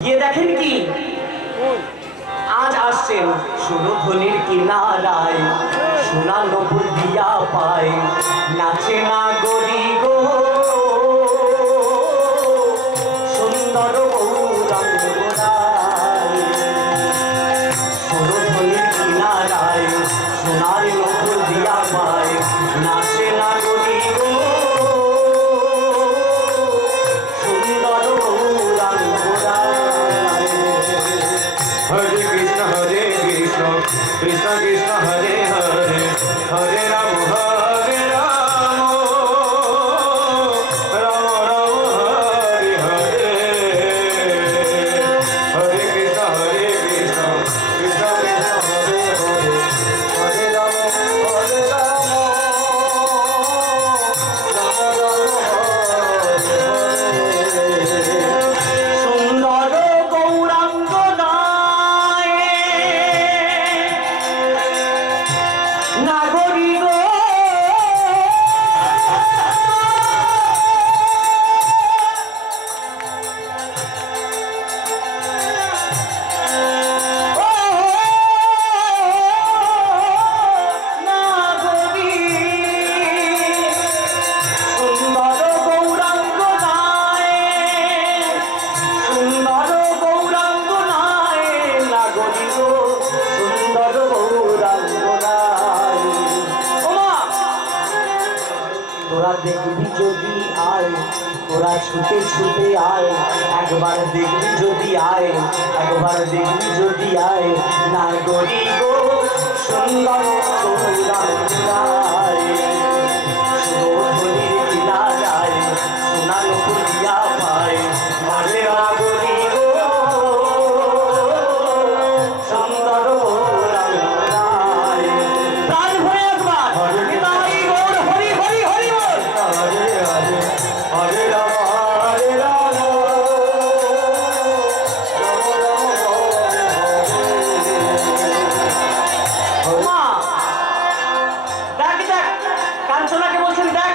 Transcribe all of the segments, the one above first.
গিয়ে দেখেন কি? আজ আসছেন শুরু ধনির কিনারায় সোনা নপুর দিয়া পায়। নাচে না গোল একবার দেখবি যদি আয়, তোরা ছুটে ছুটে আয়, একবার দেখবি যদি আয়, একবার দেখবি যদি আয় নাগরিক সুন্দর তোরা রচনাকে বলছেন, দেখ,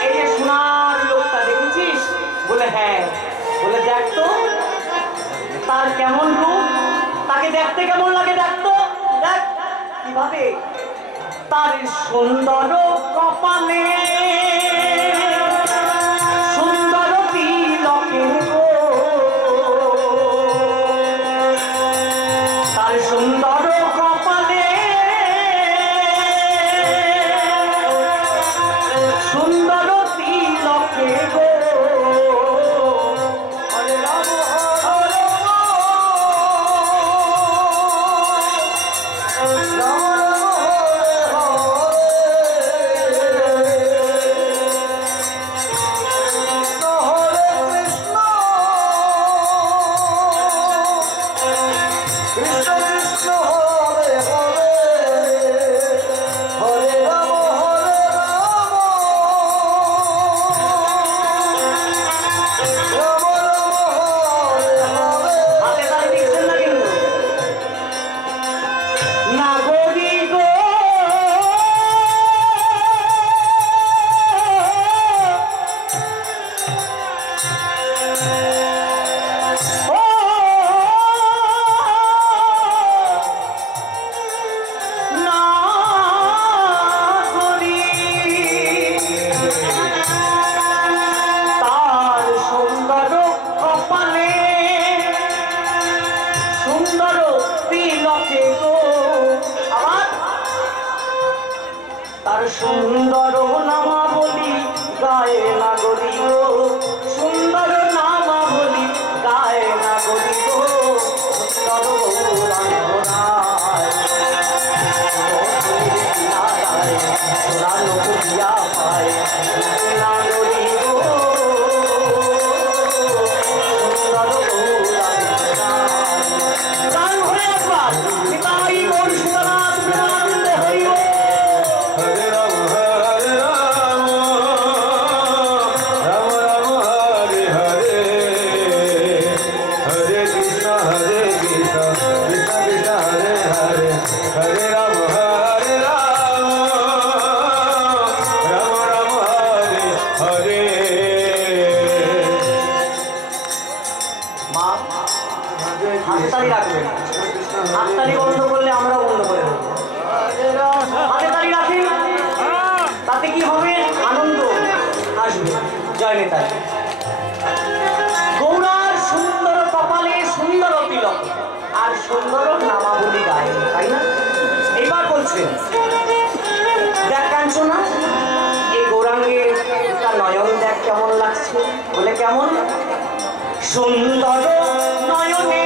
এই যে সোনার লোকটা দেখেছিস? বলে হ্যাঁ। বলে, দেখ তো, তার কেমন রূপ? তাকে দেখতে কেমন লাগে দেখ তো? দেখ, কীভাবে তার সুন্দর কপালে সুন্দর তিলকে তার সুন্দর সুন্দর না জয়নি তাই গৌরার সুন্দর কপালে সুন্দর তিলক, আর সুন্দর নামাবলি গায়ে, তাই না? এবার বলছেন দেখ কাঞ্চনা, এই গৌরাঙ্গের তার নয়ন দেখ কেমন লাগছে, বলে কেমন? সুন্দর নয়নে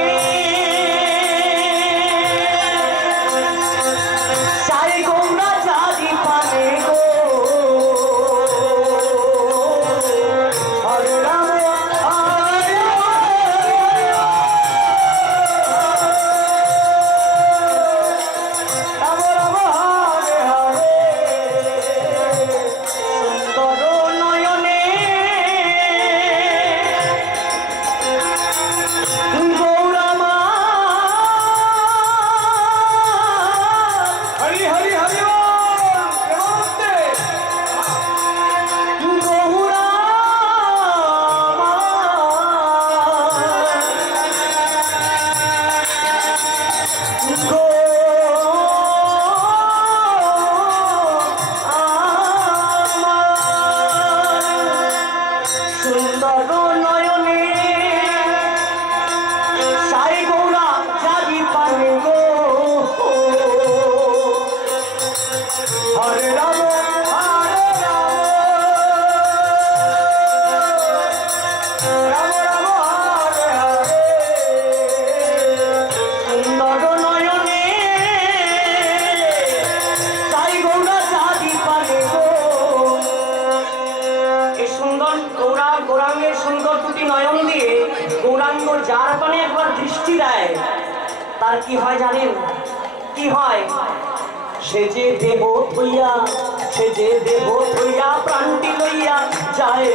তার কি হয় জানেন? কি হয়? সে যে দেহ থইয়া সে যে দেহ থইয়া প্রাণটি লইয়া যায়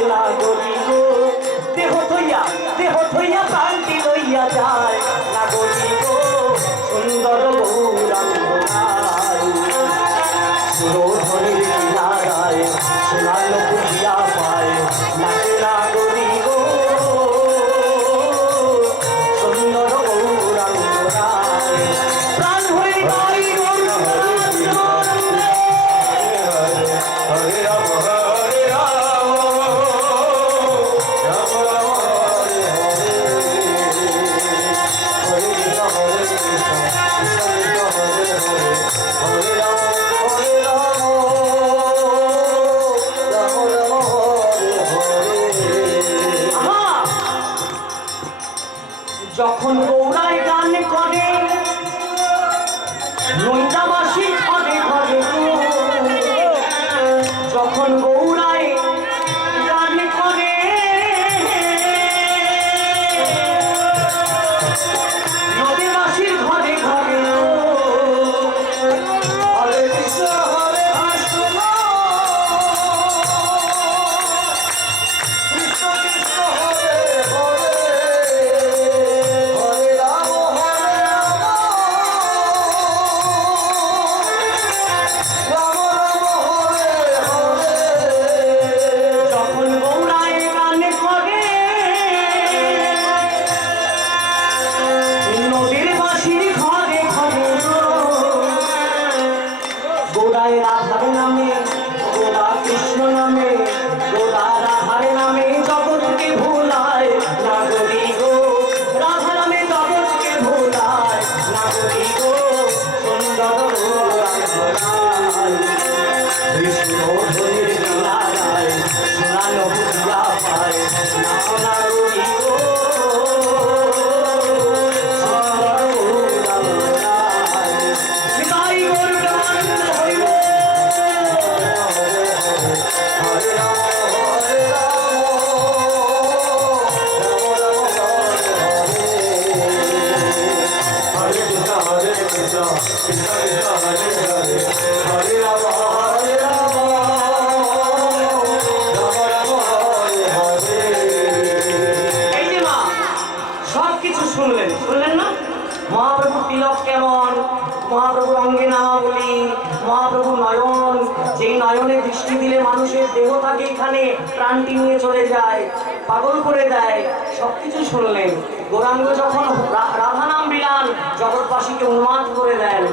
যখন গৌরায় গান করে নৈদাবাসী শুনলেন। শুনলেন না? মহাপ্রভু তিলক কেমন? মহাপ্রভু অঙ্গে নামাবলী মহাপ্রভু নয়ন, যেই নয়নে দৃষ্টি দিলে মানুষের দেহ থাকে এখানে, প্রাণটি নিয়ে দেয় পাগল করে দেয়, সবকিছু শুনলেন। গৌরাঙ্গ যখন রাধানাম বিলান জগৎবাসীকে উন্মাদ করে দেন,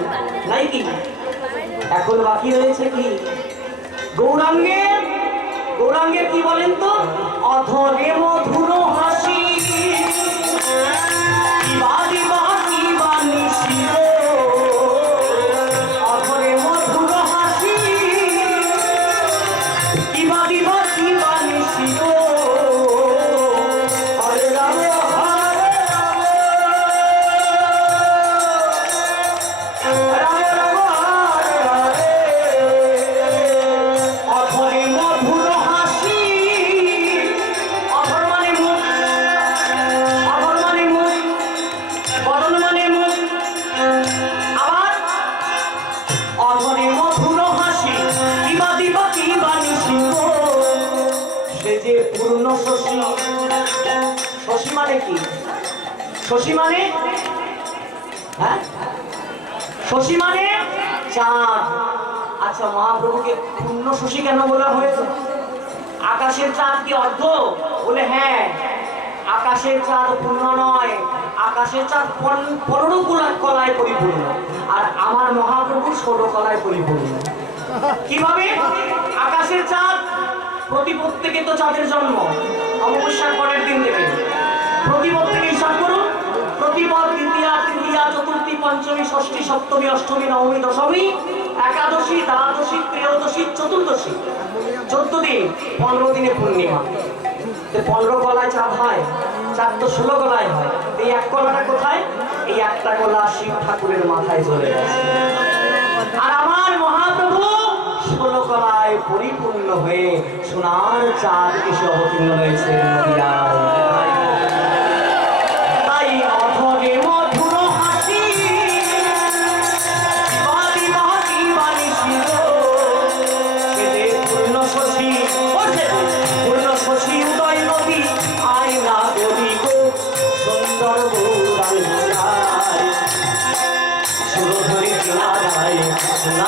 নাই কি? এখন বাকি রয়েছে কি? গৌরাঙ্গের গৌরাঙ্গের কি বলেন তো? অধরে মধুর শশী মানে? হ্যাঁ? শশী মানে? চাঁদ। আচ্ছা মহাপ্রভুকে পূর্ণ শশী কেন বলা হয়েছে? আকাশের চাঁদ কি অর্ধ? বলে হ্যাঁ। আকাশের চাঁদ পূর্ণ নয়। আকাশের চাঁদ পনেরো কুলা- কলায় পরিপূর্ণ। আর আমার মহাপ্রভু ষোলো কলায় পরিপূর্ণ। কীভাবে? আকাশের চাঁদ প্রতি তো চাঁদের জন্ম। অমাবস্যার পরের দিন থেকে। প্রতি ষষ্ঠী, সপ্তমী, অষ্টমী, নবমী, দশমী, একাদশী, দ্বাদশী, ত্রয়োদশী, চতুর্দশী। চোদ্দ দিন, পনেরো দিনে পূর্ণিমা। পনেরো কলায় চাঁদ হয় চাঁদ তো ষোলো কলায় হয়। এই এক কলাটা কোথায়? এই একটা কলা শিব ঠাকুরের মাথায় চলে গেছে। আর আমার মহাপ্রভু ষোলো কলায় পরিপূর্ণ হয়ে সোনার চাঁদ এসে অবতীর্ণ হয়েছে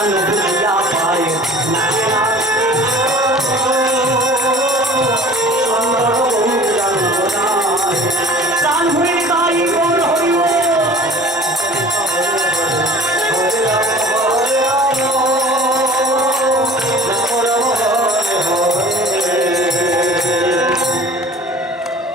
সুরধরি কিনারায়